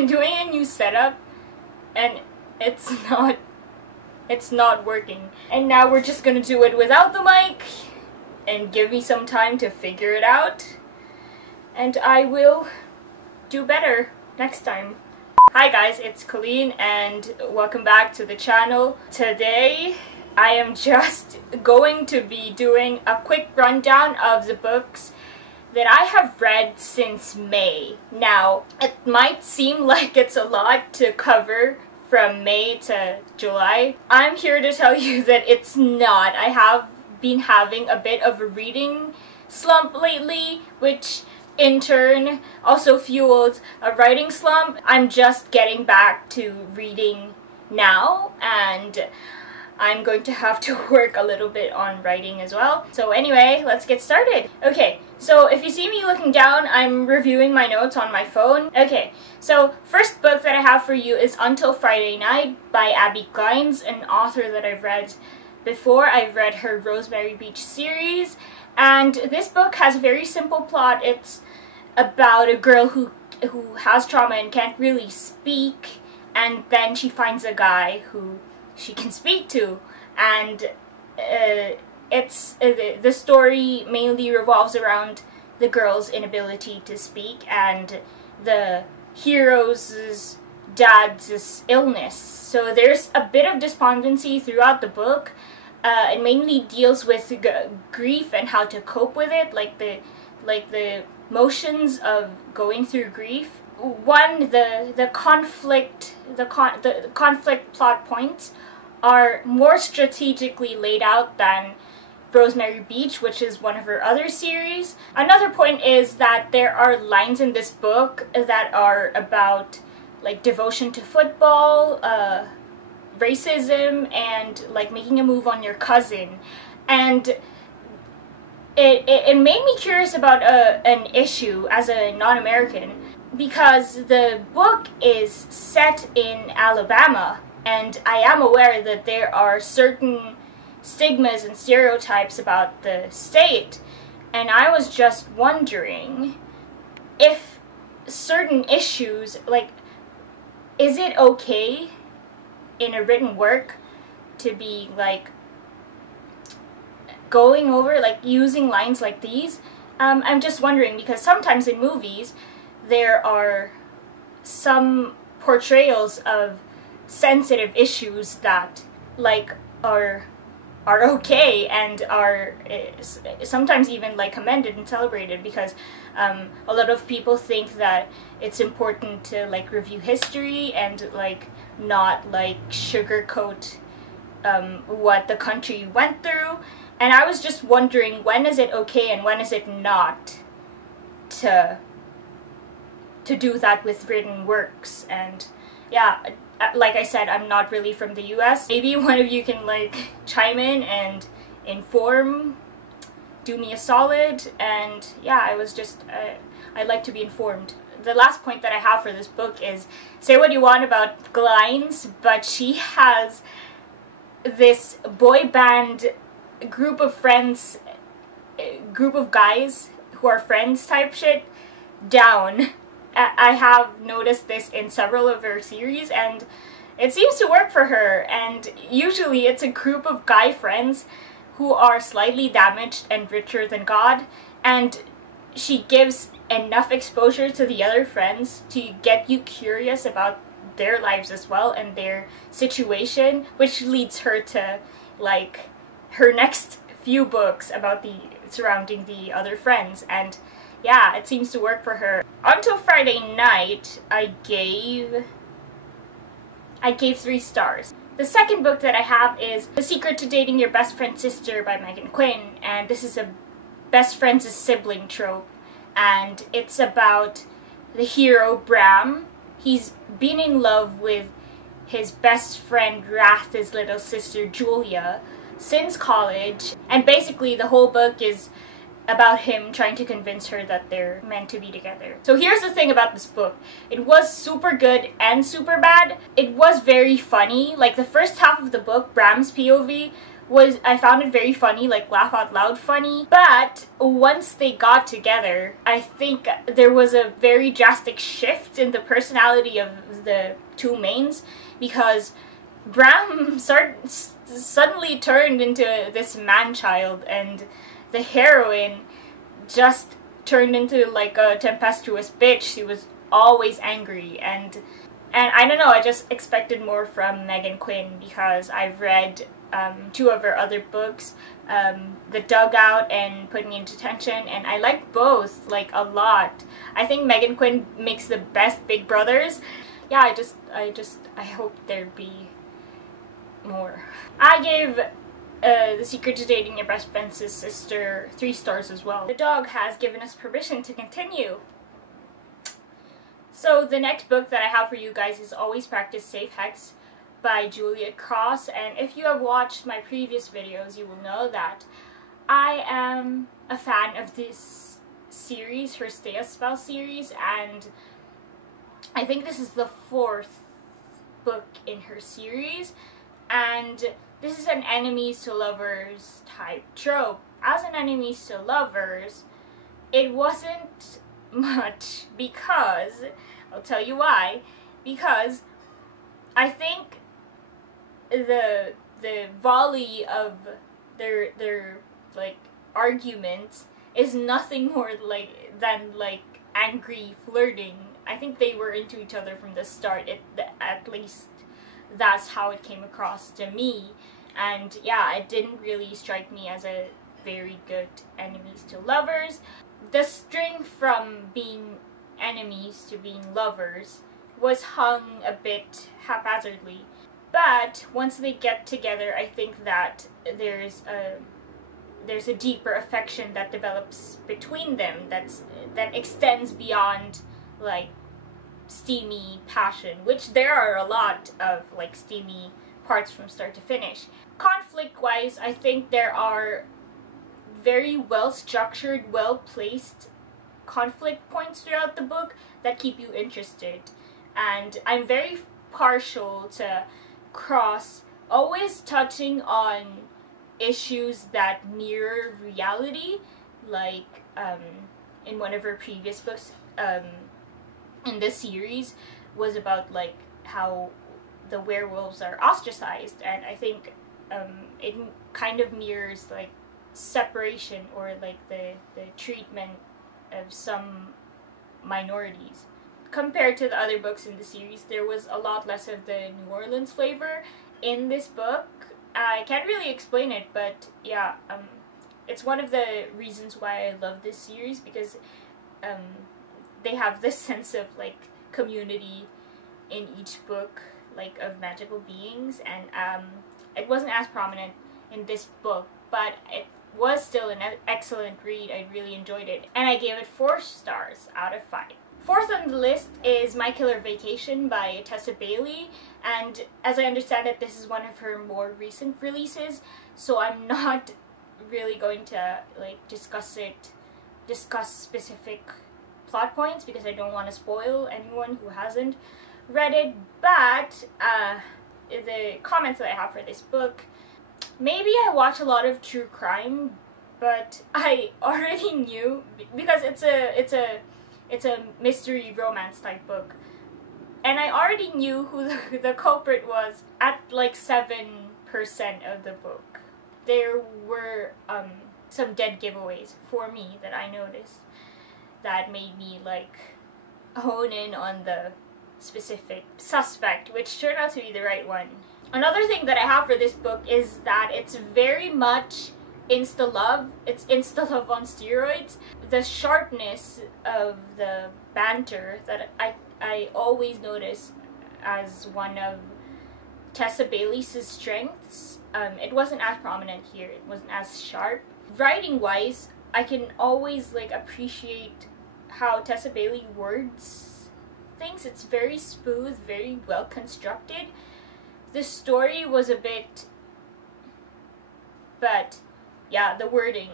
I'm doing a new setup and it's not working. And now we're just gonna do it without the mic and give me some time to figure it out. And I will do better next time. Hi guys, it's Colleen and welcome back to the channel. Today I am just going to be doing a quick rundown of the books that I have read since May. Now, it might seem like it's a lot to cover from May to July. I'm here to tell you that it's not. I have been having a bit of a reading slump lately, which in turn also fueled a writing slump. I'm just getting back to reading now, and I'm going to have to work a little bit on writing as well. So anyway, let's get started. Okay, so if you see me looking down, I'm reviewing my notes on my phone. Okay, so first book that I have for you is Until Friday Night by Abby Glines, an author that I've read before. I've read her Rosemary Beach series, and this book has a very simple plot. It's about a girl who has trauma and can't really speak, and then she finds a guy who she can speak to, and the story mainly revolves around the girl's inability to speak and the hero's dad's illness. So there's a bit of despondency throughout the book. It mainly deals with grief and how to cope with it, like the motions of going through grief. The conflict plot points are more strategically laid out than Rosemary Beach, which is one of her other series. Another point is that there are lines in this book that are about like devotion to football, racism, and like making a move on your cousin. And it made me curious about an issue as a non-American, because the book is set in Alabama, and I am aware that there are certain stigmas and stereotypes about the state, and I was just wondering if certain issues, like, is it okay in a written work to be like going over, like, using lines like these? I'm just wondering, because sometimes in movies there are some portrayals of sensitive issues that like are okay and are sometimes even like commended and celebrated, because a lot of people think that it's important to like review history and like not like sugarcoat what the country went through. And I was just wondering, when is it okay and when is it not to do that with written works? And yeah, like I said, I'm not really from the US. Maybe one of you can like chime in and inform, do me a solid. And yeah, I was just, I'd like to be informed. The last point that I have for this book is, say what you want about Glines, but she has this boy band group of friends, group of guys who are friends type shit down. I have noticed this in several of her series, and it seems to work for her. And usually it's a group of guy friends who are slightly damaged and richer than God, and she gives enough exposure to the other friends to get you curious about their lives as well and their situation, which leads her to like her next few books about surrounding the other friends. And yeah, it seems to work for her. Until Friday Night, I gave 3 stars. The second book that I have is The Secret to Dating Your Best Friend's Sister by Megan Quinn, and this is a best friend's sibling trope, and it's about the hero Bram. He's been in love with his best friend Rath's little sister Julia since college, and basically the whole book is about him trying to convince her that they're meant to be together. So here's the thing about this book. It was super good and super bad. It was very funny. Like the first half of the book, Bram's POV I found it very funny, like laugh out loud funny. But once they got together, I think there was a very drastic shift in the personality of the two mains, because Bram suddenly turned into this man-child, and the heroine just turned into like a tempestuous bitch. She was always angry, and I don't know, I just expected more from Megan Quinn, because I've read two of her other books, The Dugout and Put Me into Tension, and I like both like a lot. I think Megan Quinn makes the best big brothers. Yeah, I hope there'd be more. I gave The Secret to Dating Your Best Friend's Sister 3 stars as well. The dog has given us permission to continue. So the next book that I have for you guys is Always Practice Safe Hex by Juliet Cross, and if you have watched my previous videos, you will know that I am a fan of this series, her Stay a Spell series, and I think this is the 4th book in her series, and this is an enemies to lovers type trope. As an enemies to lovers, it wasn't much, because I'll tell you why. Because I think the volley of their like arguments is nothing more than angry flirting. I think they were into each other from the start. At least that's how it came across to me. And yeah, it didn't really strike me as a very good enemies to lovers. The string from being enemies to being lovers was hung a bit haphazardly. But once they get together, I think that there's a deeper affection that develops between them that extends beyond like steamy passion, which there are a lot of like steamy parts from start to finish. Conflict-wise, I think there are very well-structured, well-placed conflict points throughout the book that keep you interested. And I'm very partial to Cross always touching on issues that mirror reality, like in one of her previous books in this series was about like how the werewolves are ostracized, and I think it kind of mirrors like separation or like the treatment of some minorities. Compared to the other books in the series, there was a lot less of the New Orleans flavor in this book. I can't really explain it, but yeah, it's one of the reasons why I love this series, because they have this sense of like community in each book, like of magical beings, and it wasn't as prominent in this book, but it was still an excellent read. I really enjoyed it, and I gave it 4 stars out of 5. 4th on the list is My Killer Vacation by Tessa Bailey, and as I understand it, this is one of her more recent releases, so I'm not really going to like discuss specific plot points because I don't want to spoil anyone who hasn't read it. But the comments that I have for this book, maybe I watch a lot of true crime, but I already knew, because it's a mystery romance type book, and I already knew who the culprit was at like 7% of the book. There were some dead giveaways for me that I noticed that made me like hone in on the specific suspect, which turned out to be the right one. Another thing that I have for this book is that it's very much insta-love. It's insta-love on steroids. The sharpness of the banter that I always notice as one of Tessa Bailey's strengths, it wasn't as prominent here. It wasn't as sharp. Writing-wise, I can always like appreciate how Tessa Bailey words things. It's very smooth, very well constructed. The story was a bit, but yeah, the wording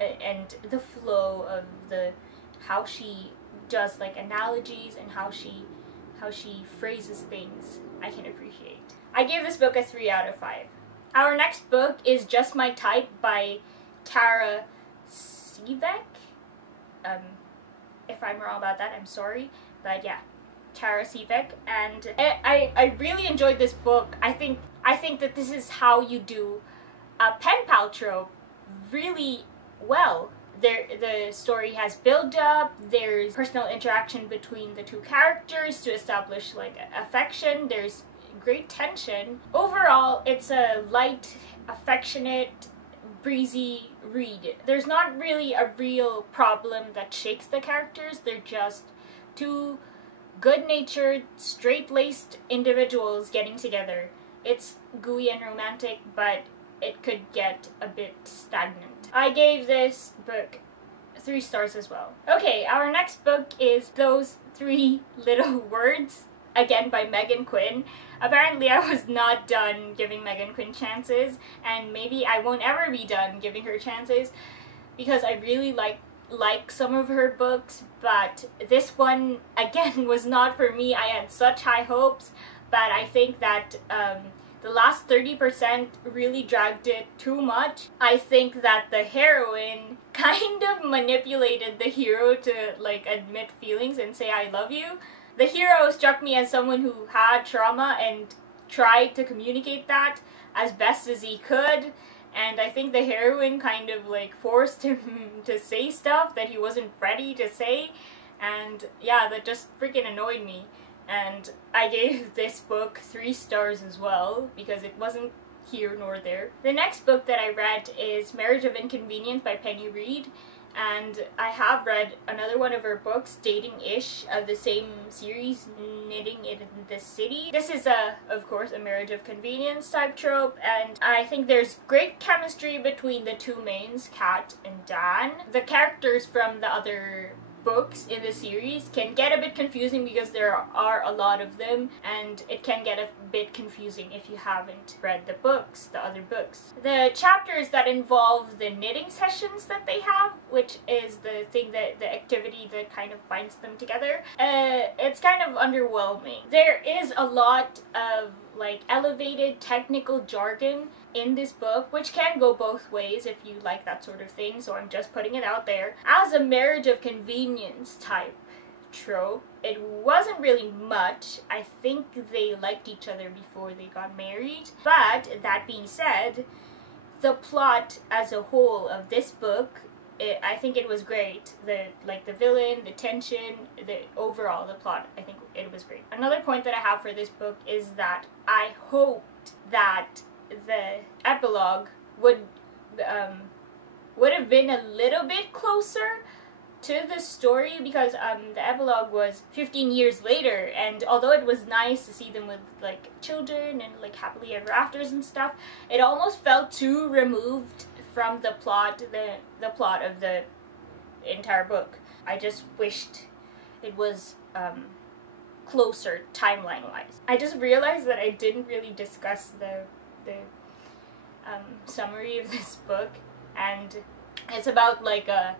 and the flow of how she does like analogies and how she phrases things, I can appreciate. I gave this book a 3 out of 5. Our next book is Just My Type by Tara Sivek. If I'm wrong about that, I'm sorry. But yeah, Tara Sivek. And I really enjoyed this book. I think that this is how you do a pen pal trope really well. The story has build up, there's personal interaction between the two characters to establish like affection, there's great tension. Overall, it's a light, affectionate, breezy read. There's not really a real problem that shakes the characters, they're just two good-natured, straight-laced individuals getting together. It's gooey and romantic, but it could get a bit stagnant. I gave this book 3 stars as well. Okay, our next book is Those 3 Little Words, again by Megan Quinn. Apparently I was not done giving Megan Quinn chances, and maybe I won't ever be done giving her chances, because I really like some of her books, but this one, again, was not for me. I had such high hopes, but I think that the last 30% really dragged it too much. I think that the heroine kind of manipulated the hero to like admit feelings and say I love you. The hero struck me as someone who had trauma and tried to communicate that as best as he could, and I think the heroine kind of like forced him to say stuff that he wasn't ready to say, and yeah, that just freaking annoyed me. And I gave this book 3 stars as well, because it wasn't here nor there. The next book that I read is Marriage of Inconvenience by Penny Reid, and I have read another one of her books, Dating-ish, of the same series, Knitting in the City. This is of course, a marriage of convenience type trope, and I think there's great chemistry between the two mains, Kat and Dan. The characters from the other books in the series can get a bit confusing because there are a lot of them, and it can get a bit confusing if you haven't read the other books. The chapters that involve the knitting sessions that they have, which is the activity that kind of binds them together, it's kind of underwhelming. There is a lot of like elevated technical jargon in this book, which can go both ways if you like that sort of thing, so I'm just putting it out there. As a marriage of convenience type trope, it wasn't really much. I think they liked each other before they got married, but that being said, the plot as a whole of this book, I think it was great. The villain, the tension, the plot, I think it was great. Another point that I have for this book is that I hoped that the epilogue would have been a little bit closer to the story, because the epilogue was 15 years later, and although it was nice to see them with like children and like happily ever afters and stuff, it almost felt too removed from the plot of the entire book. I just wished it was closer timeline-wise. I just realized that I didn't really discuss the summary of this book, and it's about like a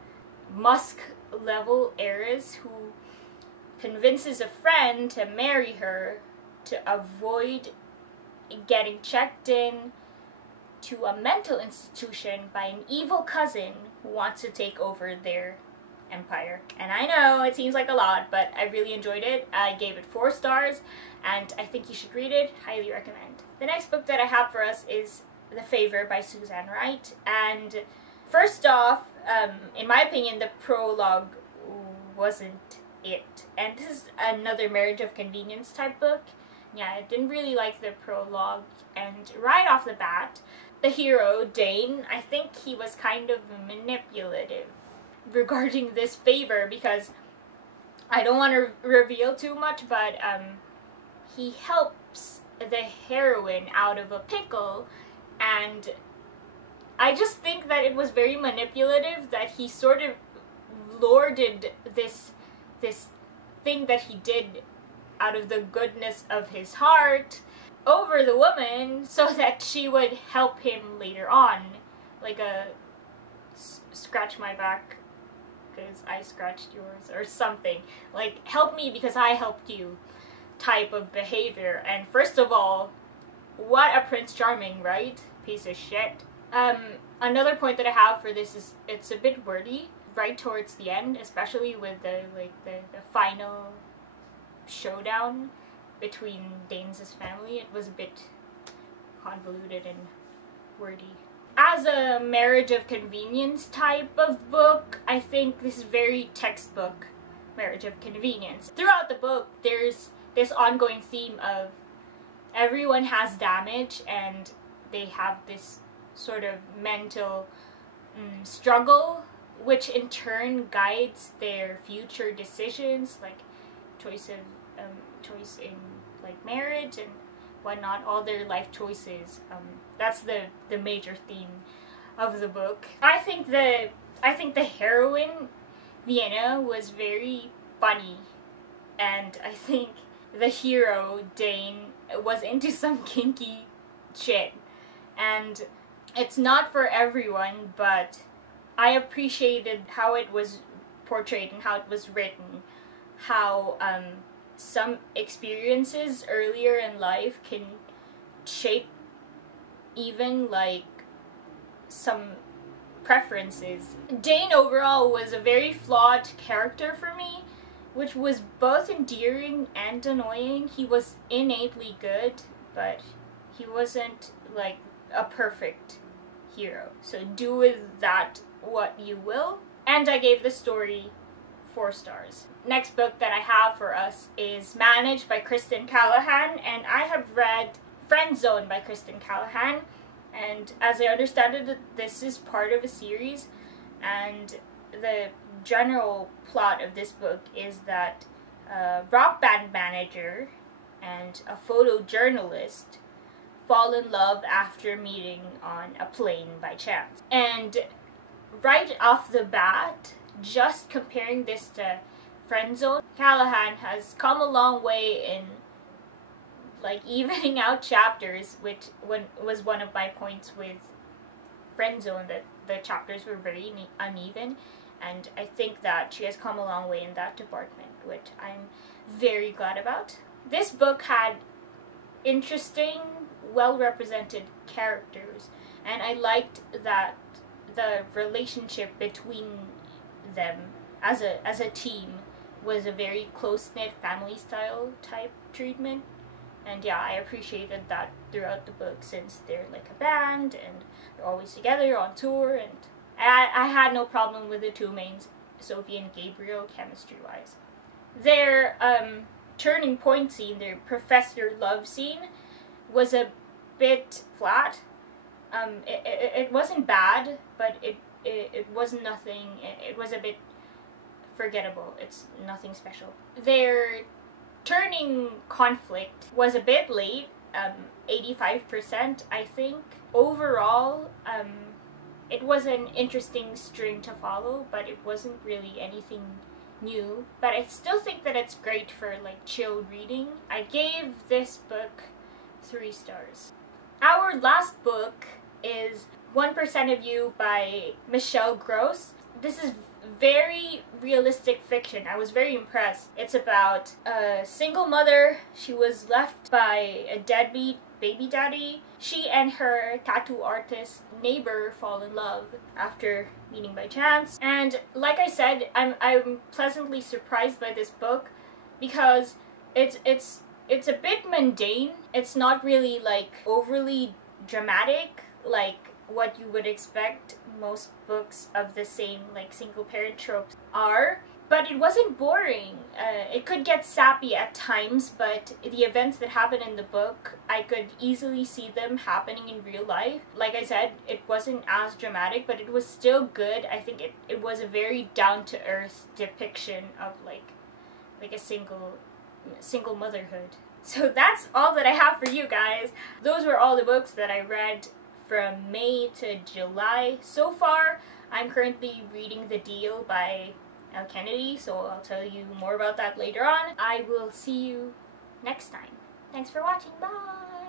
Musk-level heiress who convinces a friend to marry her to avoid getting checked in to a mental institution by an evil cousin who wants to take over their empire. And I know it seems like a lot, but I really enjoyed it. I gave it 4 stars, and I think you should read it. Highly recommend. The next book that I have for us is The Favor by Suzanne Wright, and first off, in my opinion, the prologue wasn't it. And this is another marriage of convenience type book. Yeah, I didn't really like the prologue, and right off the bat, the hero, Dane, I think he was kind of manipulative regarding this favor, because I don't want to reveal too much, but he helps the heroine out of a pickle, and I just think that it was very manipulative, that he sort of lorded this thing that he did out of the goodness of his heart over the woman so that she would help him later on, like a scratch my back because I scratched yours or something, like help me because I helped you type of behavior. And first of all, what a Prince Charming, right? piece of shit. Another point that I have for this is it's a bit wordy right towards the end, especially with the final showdown between Danes' family. It was a bit convoluted and wordy. As a marriage of convenience type of book, I think this is very textbook marriage of convenience. Throughout the book, there's this ongoing theme of everyone has damage and they have this sort of mental struggle, which in turn guides their future decisions, like choice in like marriage and whatnot, all their life choices. That's the major theme of the book. I think the heroine Vienna was very funny, and I think the hero Dane was into some kinky shit, and it's not for everyone, but I appreciated how it was portrayed and how it was written, how some experiences earlier in life can shape even like some preferences. Dane overall was a very flawed character for me, which was both endearing and annoying. He was innately good, but he wasn't like a perfect hero. So do with that what you will. And I gave the story 4 stars. Next book that I have for us is Managed by Kristen Callahan, and I have read Friend Zone by Kristen Callahan, and as I understand it, this is part of a series, and the general plot of this book is that a rock band manager and a photojournalist fall in love after meeting on a plane by chance. And right off the bat, just comparing this to Friend Zone, Callahan has come a long way in like evening out chapters, which was one of my points with Friend Zone, that the chapters were very uneven, and I think that she has come a long way in that department, which I'm very glad about. This book had interesting, well-represented characters, and I liked that the relationship between them as a team was a very close-knit family-style type treatment. And yeah, I appreciated that throughout the book, since they're like a band and they're always together on tour, and I had no problem with the two mains, Sophie and Gabriel, chemistry-wise. Their turning point scene, their professor love scene, was a bit flat. It wasn't bad, but it wasn't nothing. It was a bit forgettable. It's nothing special. Their turning conflict was a bit late, 85% I think. Overall, it was an interesting string to follow, but it wasn't really anything new. But I still think that it's great for like chill reading. I gave this book 3 stars. Our last book is 1% of You by Michelle Gross. This is very realistic fiction. I was very impressed. It's about a single mother. She was left by a deadbeat baby daddy. She and her tattoo artist neighbor fall in love after meeting by chance. And like I said, I'm pleasantly surprised by this book because it's a bit mundane. It's not really like overly dramatic like what you would expect most books of the same like single parent tropes are, but it wasn't boring. It could get sappy at times, but the events that happen in the book, I could easily see them happening in real life. Like I said, it wasn't as dramatic, but it was still good. I think it was a very down-to-earth depiction of like a single motherhood. So that's all that I have for you guys. Those were all the books that I read from May to July. So far, I'm currently reading The Deal by L. Kennedy, so I'll tell you more about that later on. I will see you next time. Thanks for watching. Bye!